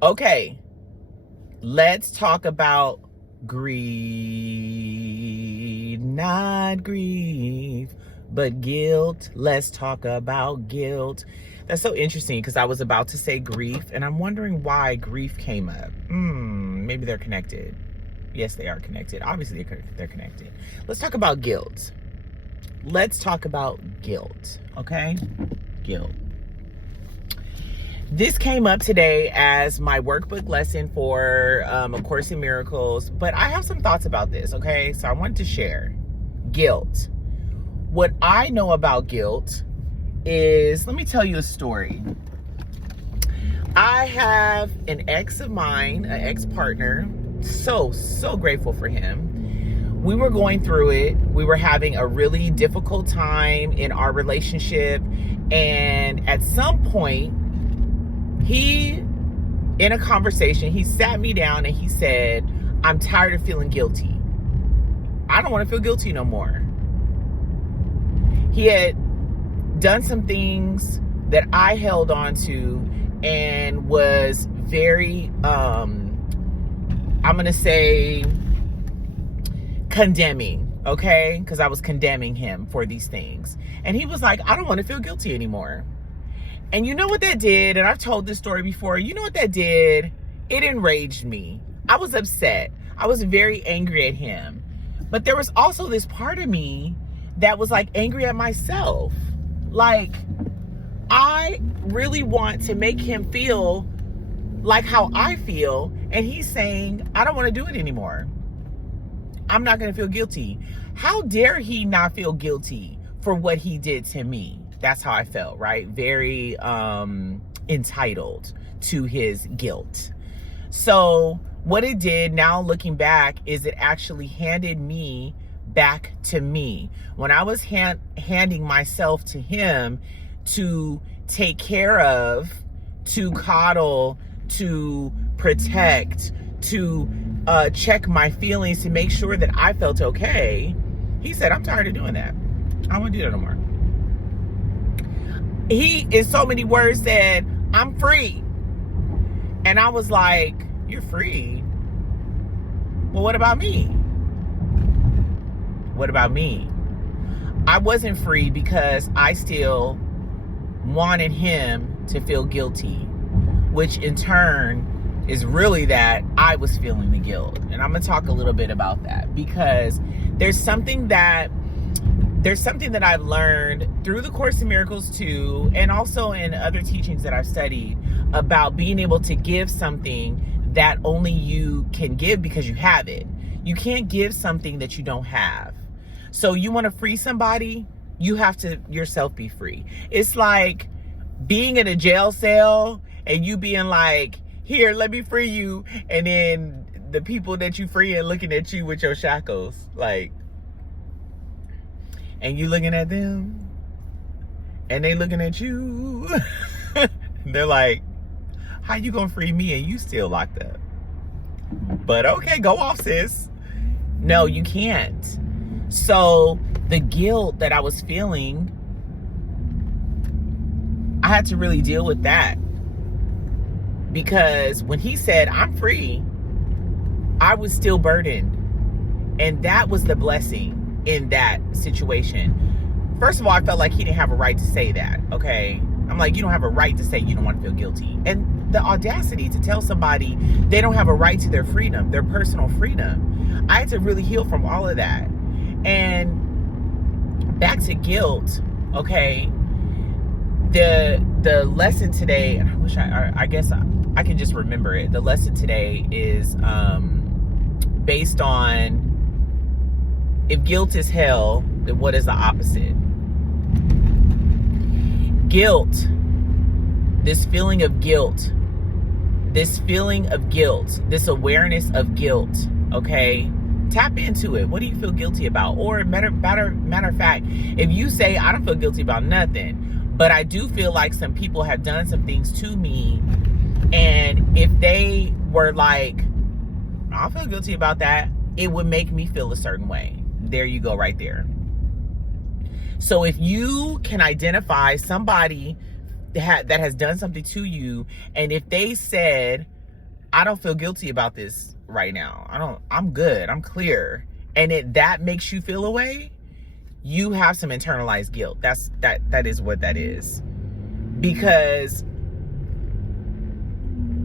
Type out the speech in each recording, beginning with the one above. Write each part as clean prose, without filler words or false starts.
Okay, let's talk about greed. Not grief, but guilt. Let's talk about guilt. That's so interesting because I was about to say grief and I'm wondering why grief came up. Maybe they're connected. Yes, they are connected. Obviously, they're connected. Let's talk about guilt. Let's talk about guilt, okay? Guilt. This came up today as my workbook lesson for A Course in Miracles, but I have some thoughts about this, okay? So I wanted to share. Guilt. What I know about guilt is, let me tell you a story. I have an ex of mine, an ex-partner, so grateful for him. We were going through it. We were having a really difficult time in our relationship, and at some point, in a conversation, he sat me down and he said, I'm tired of feeling guilty. I don't want to feel guilty no more. He had done some things that I held on to and was very, I'm going to say condemning, okay? Because I was condemning him for these things. And he was like, I don't want to feel guilty anymore. And you know what that did? And I've told this story before. You know what that did? It enraged me. I was upset. I was very angry at him. But there was also this part of me that was like angry at myself. Like, I really want to make him feel like how I feel. And he's saying, I don't want to do it anymore. I'm not going to feel guilty. How dare he not feel guilty for what he did to me? That's how I felt, right? Very entitled to his guilt. So what it did, now looking back, is it actually handed me back to me. When I was handing myself to him to take care of, to coddle, to protect, to check my feelings, to make sure that I felt okay, he said, I'm tired of doing that. I don't want to do that no more. He, in so many words, said, I'm free. And I was like, you're free? Well, what about me? What about me? I wasn't free because I still wanted him to feel guilty, which in turn is really that I was feeling the guilt. And I'm going to talk a little bit about that because there's something that I've learned through the Course in Miracles too, and also in other teachings that I've studied about being able to give something that only you can give because you have it. You can't give something that you don't have. So you want to free somebody, you have to yourself be free. It's like being in a jail cell and you being like, here, let me free you. And then the people that you free are looking at you with your shackles, like, and you looking at them and they looking at you. They're like, how you gonna free me and you still locked up? But okay, go off, sis. No, you can't. So the guilt that I was feeling, I had to really deal with that. Because when he said, I'm free, I was still burdened. And that was the blessing in that situation. First of all, I felt like he didn't have a right to say that, okay? I'm like, you don't have a right to say you don't want to feel guilty. And the audacity to tell somebody they don't have a right to their freedom, their personal freedom. I had to really heal from all of that. And back to guilt, okay? The lesson today, and I wish I guess I can just remember it. The lesson today is based on, if guilt is hell, then what is the opposite? Guilt, this feeling of guilt, this awareness of guilt, okay? Tap into it. What do you feel guilty about? Or matter of fact, if you say, I don't feel guilty about nothing, but I do feel like some people have done some things to me, and if they were like, I don't feel guilty about that, it would make me feel a certain way. There you go, right there. So if you can identify somebody that has done something to you, and if they said, I don't feel guilty about this right now. I'm good. I'm clear. And that makes you feel away. You have some internalized guilt. That is what that is. Because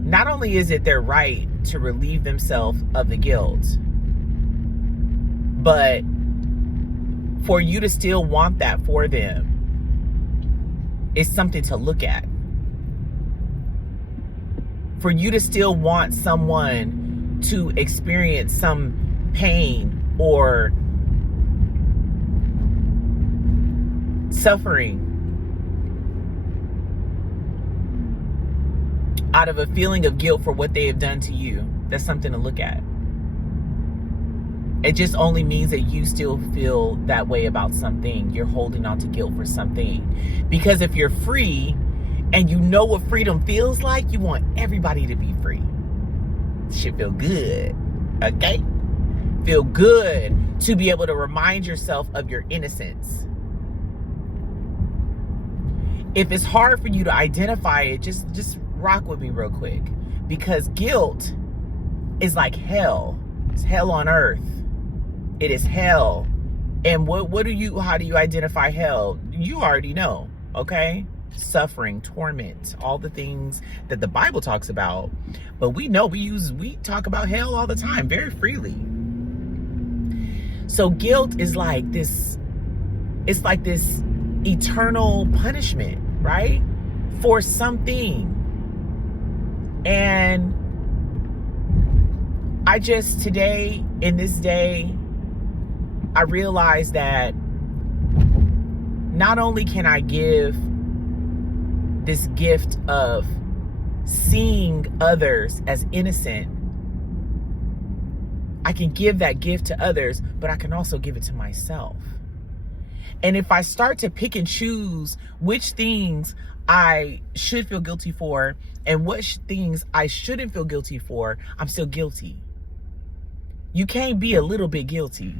not only is it their right to relieve themselves of the guilt, but for you to still want that for them is something to look at. For you to still want someone to experience some pain or suffering out of a feeling of guilt for what they have done to you, that's something to look at. It just only means that you still feel that way about something. You're holding on to guilt for something. Because if you're free and you know what freedom feels like, you want everybody to be free. Should feel good, okay? Feel good to be able to remind yourself of your innocence. If it's hard for you to identify it, just rock with me real quick. Because guilt is like hell. It's hell on earth. It is hell. And how do you identify hell? You already know, okay? Suffering, torment, all the things that the Bible talks about. But we know we talk about hell all the time, very freely. So guilt is like this, it's like this eternal punishment, right? For something. And I just today, in this day, I realized that not only can I give this gift of seeing others as innocent, I can give that gift to others, but I can also give it to myself. And if I start to pick and choose which things I should feel guilty for and what things I shouldn't feel guilty for, I'm still guilty. You can't be a little bit guilty.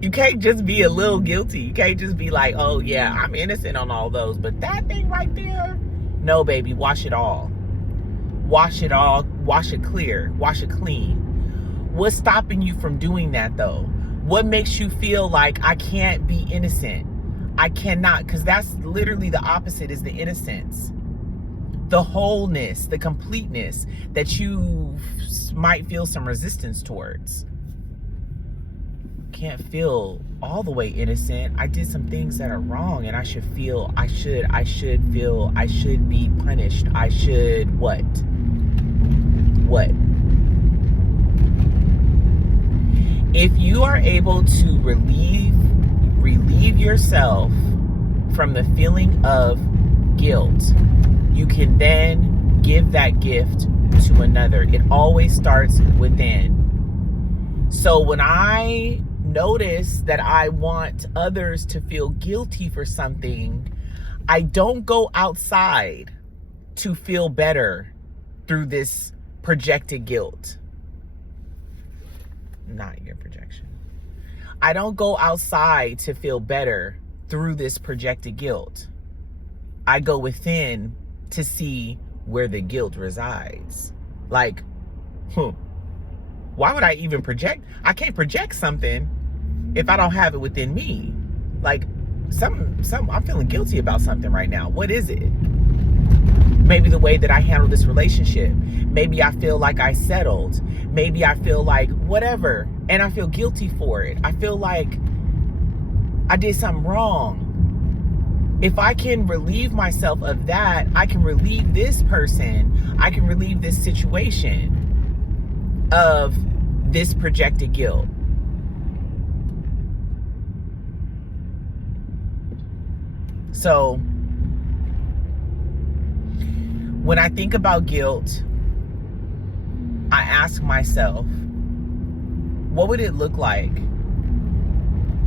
You can't just be a little guilty. You can't just be like, oh yeah, I'm innocent on all those, but that thing right there, no baby, wash it all. Wash it all, wash it clear, wash it clean. What's stopping you from doing that though? What makes you feel like I can't be innocent? I cannot, because that's literally the opposite, is the innocence. The wholeness, the completeness that you might feel some resistance towards. Can't feel all the way innocent. I did some things that are wrong and I should be punished. I should what? What? If you are able to relieve yourself from the feeling of guilt, you can then give that gift to another. It always starts within. So when I notice that I want others to feel guilty for something, I don't go outside to feel better through this projected guilt. Not your projection. I don't go outside to feel better through this projected guilt. I go within to see where the guilt resides. Like, why would I even project? I can't project something if I don't have it within me. Like, I'm feeling guilty about something right now. What is it? Maybe the way that I handle this relationship. Maybe I feel like I settled. Maybe I feel like whatever. And I feel guilty for it. I feel like I did something wrong. If I can relieve myself of that, I can relieve this person. I can relieve this situation of this projected guilt. So when I think about guilt, I ask myself, what would it look like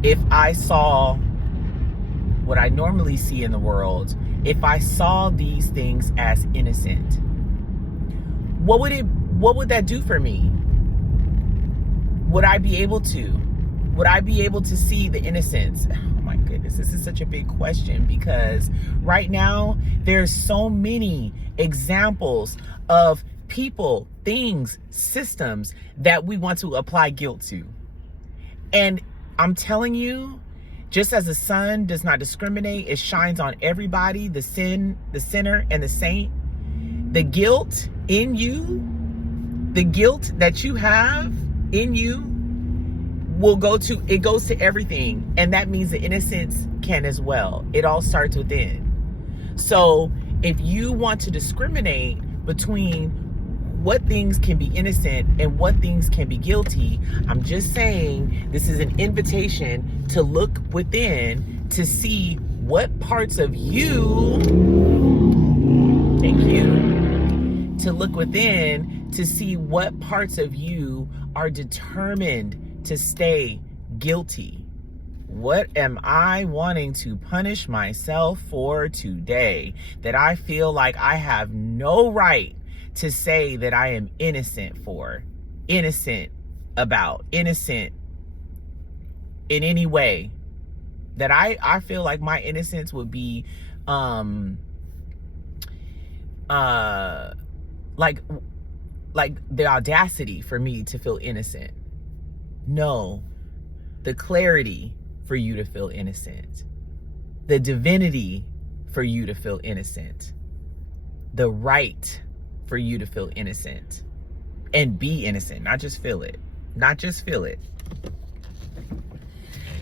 if I saw what I normally see in the world, if I saw these things as innocent? What would that do for me? Would I be able to? Would I be able to see the innocence? Oh my goodness, this is such a big question, because right now there's so many examples of people, things, systems that we want to apply guilt to. And I'm telling you, just as the sun does not discriminate, it shines on everybody, the sinner, and the saint. The guilt in you, the guilt that you have in you goes to everything. And that means the innocence can as well. It all starts within. So if you want to discriminate between what things can be innocent and what things can be guilty, I'm just saying this is an invitation to look within to see what parts of you, thank you, to look within to see what parts of you are determined to stay guilty. What am I wanting to punish myself for today that I feel like I have no right to say that I am innocent for, innocent about, innocent in any way? That I feel like my innocence would be like the audacity for me to feel innocent. No, the clarity for you to feel innocent, the divinity for you to feel innocent, the right for you to feel innocent and be innocent, not just feel it, not just feel it.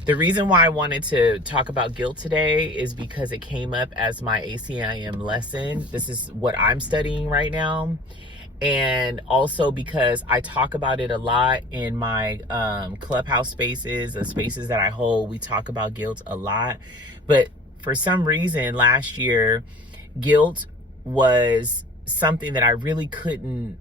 The reason why I wanted to talk about guilt today is because it came up as my ACIM lesson. This is what I'm studying right now. And also because I talk about it a lot in my clubhouse spaces, the spaces that I hold, we talk about guilt a lot. But for some reason last year, guilt was something that I really couldn't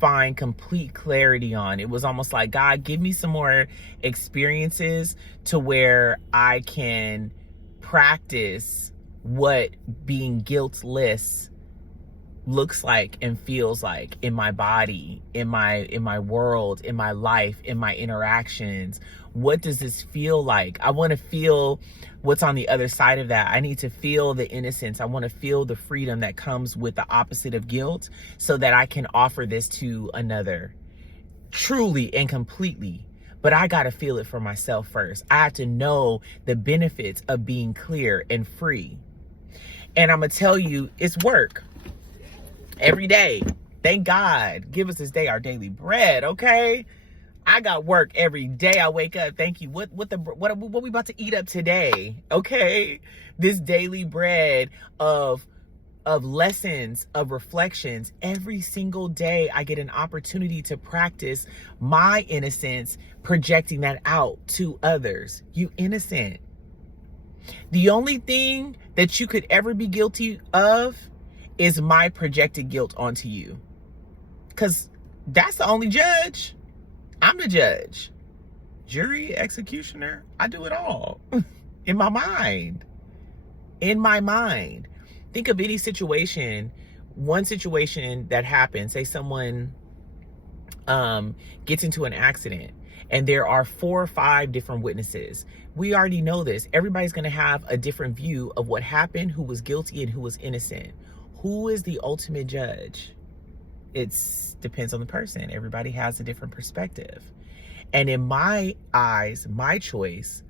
find complete clarity on. It was almost like, God, give me some more experiences to where I can practice what being guiltless looks like and feels like in my body, in my world, in my life, in my interactions. What does this feel like? I want to feel what's on the other side of that. I need to feel the innocence. I want to feel the freedom that comes with the opposite of guilt so that I can offer this to another truly and completely. But I got to feel it for myself first. I have to know the benefits of being clear and free. And I'm going to tell you, it's work every day. Thank God. Give us this day our daily bread, okay? I got work every day. I wake up. Thank you. What we about to eat up today? Okay, this daily bread of lessons, of reflections. Every single day, I get an opportunity to practice my innocence, projecting that out to others. You innocent. The only thing that you could ever be guilty of is my projected guilt onto you, because that's the only judge. I'm the judge, jury, executioner. I do it all in my mind. In my mind. Think of any situation, one situation that happens. Say someone gets into an accident and there are 4 or 5 different witnesses. We already know this. Everybody's going to have a different view of what happened, who was guilty and who was innocent. Who is the ultimate judge? It depends on the person. Everybody has a different perspective. And in my eyes, my choice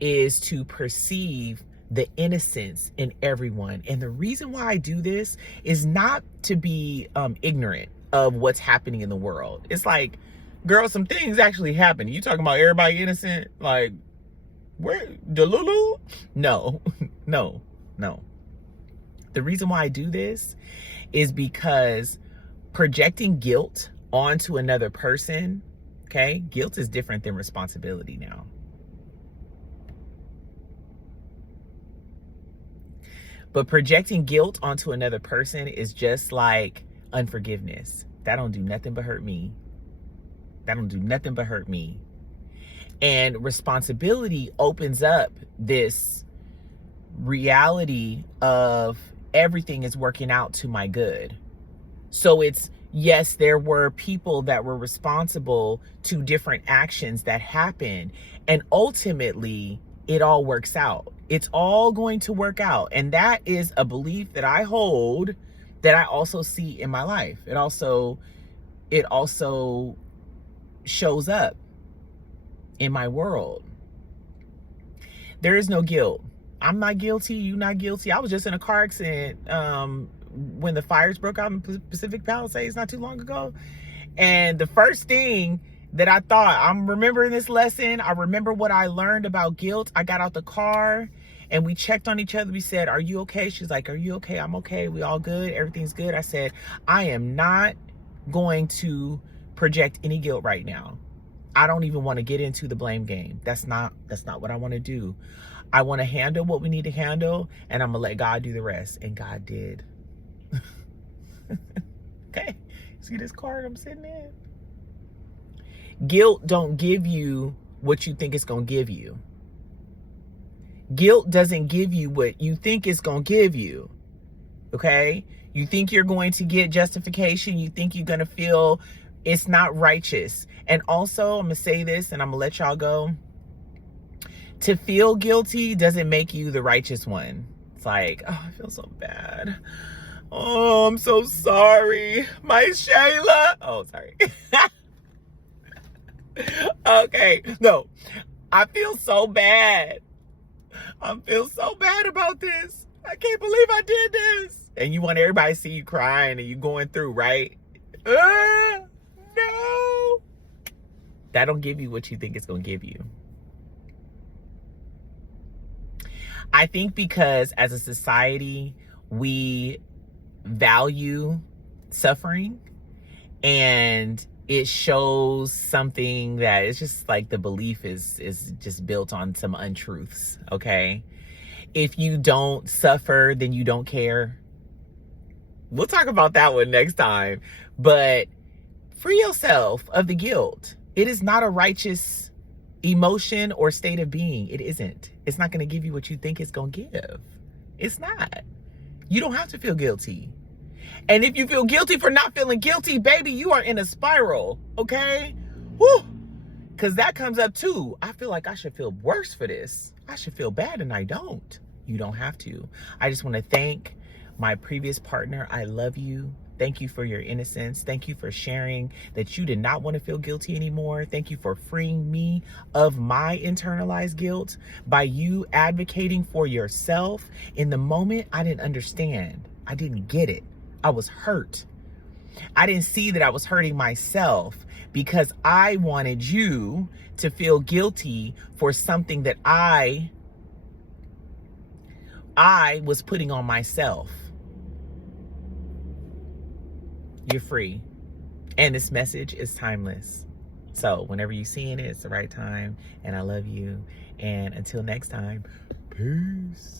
is to perceive the innocence in everyone. And the reason why I do this is not to be ignorant of what's happening in the world. It's like, girl, some things actually happen. You talking about everybody innocent? Like, where, Delulu? No, no, no. The reason why I do this is because projecting guilt onto another person, okay? Guilt is different than responsibility now. But projecting guilt onto another person is just like unforgiveness. That don't do nothing but hurt me. That don't do nothing but hurt me. And responsibility opens up this reality of everything is working out to my good. So it's, yes, there were people that were responsible to different actions that happened. And ultimately, it all works out. It's all going to work out. And that is a belief that I hold that I also see in my life. It also shows up in my world. There is no guilt. I'm not guilty. You're not guilty. I was just in a car accident when the fires broke out in Pacific Palisades not too long ago. And the first thing that I thought, I'm remembering this lesson. I remember what I learned about guilt. I got out the car and we checked on each other. We said, "Are you okay?" She's like, "Are you okay?" "I'm okay. We all good. Everything's good." I said, "I am not going to project any guilt right now. I don't even want to get into the blame game. That's not what I want to do. I want to handle what we need to handle, and I'm gonna let God do the rest." And God did. Okay, see this card I'm sitting in? Guilt don't give you what you think it's gonna give you. Guilt doesn't give you what you think it's gonna give you. Okay, you think you're going to get justification. You think you're gonna feel it's not righteous. And also, I'm gonna say this and I'm gonna let y'all go. To feel guilty doesn't make you the righteous one. It's like, oh, I feel so bad. Oh, I'm so sorry. My Shayla. Oh, sorry. Okay, no. I feel so bad. I feel so bad about this. I can't believe I did this. And you want everybody to see you crying and you going through, right? No. That don't give you what you think it's going to give you. I think because as a society, we value suffering, and it shows something that it's just like the belief is just built on some untruths. Okay, if you don't suffer, then you don't care. We'll talk about that one next time. But free yourself of the guilt. It is not a righteous emotion or state of being. It isn't. It's not going to give you what you think it's going to give. It's not. You don't have to feel guilty. And if you feel guilty for not feeling guilty, baby, you are in a spiral, okay? Woo! Because that comes up too. I feel like I should feel worse for this. I should feel bad, and I don't. You don't have to. I just want to thank my previous partner. I love you. Thank you for your innocence. Thank you for sharing that you did not want to feel guilty anymore. Thank you for freeing me of my internalized guilt by you advocating for yourself. In the moment, I didn't understand. I didn't get it. I was hurt. I didn't see that I was hurting myself because I wanted you to feel guilty for something that I was putting on myself. You're free. And this message is timeless. So whenever you're seeing it, it's the right time. And I love you. And until next time, peace.